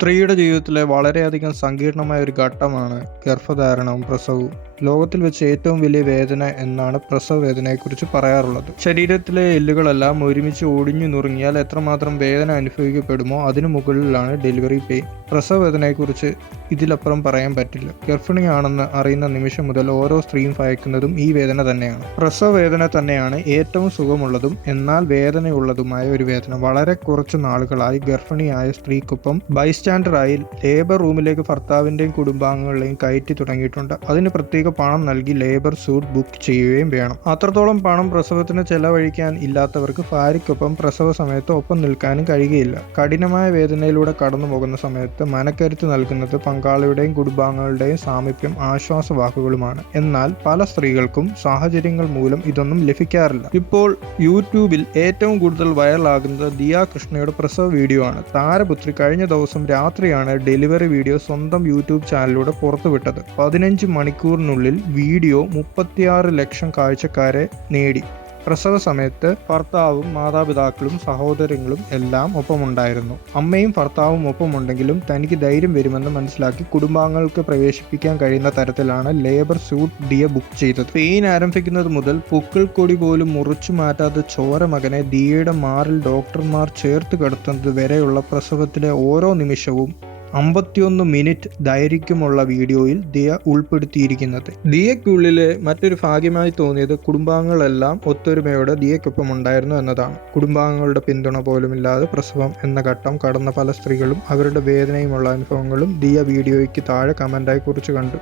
സ്ത്രീയുടെ ജീവിതത്തിലെ വളരെയധികം സങ്കീർണമായ ഒരു ഘട്ടമാണ് ഗർഭധാരണവും പ്രസവവും. ലോകത്തിൽ വെച്ച് ഏറ്റവും വലിയ വേദന എന്നാണ് പ്രസവ വേദനയെക്കുറിച്ച് പറയാറുള്ളത്. ശരീരത്തിലെ എല്ലുകളെല്ലാം ഒരുമിച്ച് ഒടിഞ്ഞു നുറുങ്ങിയാൽ എത്രമാത്രം വേദന അനുഭവിക്കപ്പെടുമോ അതിനു മുകളിലാണ് ഡെലിവറി പെയിൻ. പ്രസവ വേദനയെക്കുറിച്ച് ഇതിലപ്പുറം പറയാൻ പറ്റില്ല. ഗർഭിണിയാണെന്ന് അറിയുന്ന നിമിഷം മുതൽ ഓരോ സ്ത്രീയും ഭയക്കുന്നതും ഈ വേദന തന്നെയാണ്. പ്രസവ വേദന തന്നെയാണ് ഏറ്റവും സുഖമുള്ളതും എന്നാൽ വേദനയുള്ളതുമായ ഒരു വേദന. വളരെ കുറച്ച് നാളുകളായി ഗർഭിണിയായ സ്ത്രീക്കൊപ്പം ബൈസ്റ്റാൻഡറായി ലേബർ റൂമിലേക്ക് ഭർത്താവിൻ്റെയും കുടുംബാംഗങ്ങളെയും കയറ്റി തുടങ്ങിയിട്ടുണ്ട്. അതിന് പ്രത്യേക പണം നൽകി ലേബർ സൂട്ട് ബുക്ക് ചെയ്യുകയും വേണം. അത്രത്തോളം പണം പ്രസവത്തിന് ചെലവഴിക്കാൻ ഇല്ലാത്തവർക്ക് ഭാര്യയ്ക്കൊപ്പം പ്രസവ സമയത്ത് ഒപ്പം നിൽക്കാനും കഴിയുകയില്ല. കഠിനമായ വേദനയിലൂടെ കടന്നു പോകുന്ന സമയത്ത് മനക്കരുത്ത് നൽകുന്നത് പങ്കാളിയുടെയും കുടുംബാംഗങ്ങളുടെയും സാമീപ്യം ആശ്വാസവാക്കുകളുമാണ്. എന്നാൽ പല സ്ത്രീകൾക്കും സാഹചര്യങ്ങൾ മൂലം ഇതൊന്നും ലഭിക്കാറില്ല. ഇപ്പോൾ യൂട്യൂബിൽ ഏറ്റവും കൂടുതൽ വൈറലാകുന്നത് ദിയ കൃഷ്ണയുടെ പ്രസവ വീഡിയോ ആണ്. താരപുത്രി കഴിഞ്ഞ ദിവസം രാത്രിയാണ് ഡെലിവറി വീഡിയോ സ്വന്തം യൂട്യൂബ് ചാനലിലൂടെ പുറത്തുവിട്ടത്. 15 മണിക്കൂറിനുള്ളിൽ വീഡിയോ 36 ലക്ഷം കാഴ്ചക്കാരെ നേടി. പ്രസവ സമയത്ത് ഭർത്താവും മാതാപിതാക്കളും സഹോദരങ്ങളും എല്ലാം ഒപ്പമുണ്ടായിരുന്നു. അമ്മയും ഭർത്താവും ഒപ്പമുണ്ടെങ്കിലും തനിക്ക് ധൈര്യം വരുമെന്ന് മനസ്സിലാക്കി കുടുംബാംഗങ്ങൾക്ക് പ്രവേശിപ്പിക്കാൻ കഴിയുന്ന തരത്തിലാണ് ലേബർ സ്യൂട്ട് ദിയ ബുക്ക് ചെയ്തത്. പെയിൻ ആരംഭിക്കുന്നത് മുതൽ പുക്കിൾ കൊടി പോലും മുറിച്ചു മാറ്റാത്ത ചോര മകനെ ദിയയുടെ മാറിൽ ഡോക്ടർമാർ ചേർത്ത് കിടത്തുന്നത് വരെയുള്ള പ്രസവത്തിലെ ഓരോ നിമിഷവും 51 മിനിറ്റ് ദൈർഘ്യമുള്ള വീഡിയോയിൽ ദിയ ഉൾപ്പെടുത്തിയിരിക്കുന്നത്. ദിയയ്ക്കുള്ളിലെ മറ്റൊരു ഭാഗ്യമായി തോന്നിയത് കുടുംബാംഗങ്ങളെല്ലാം ഒത്തൊരുമയോടെ ദിയയ്ക്കൊപ്പം ഉണ്ടായിരുന്നു എന്നതാണ്. കുടുംബാംഗങ്ങളുടെ പിന്തുണ പോലുമില്ലാതെ പ്രസവം എന്ന ഘട്ടം കടന്ന പല സ്ത്രീകളും അവരുടെ വേദനയുമുള്ള അനുഭവങ്ങളും ദിയ വീഡിയോയ്ക്ക് താഴെ കമന്റായി കുറിച്ച് കണ്ടു.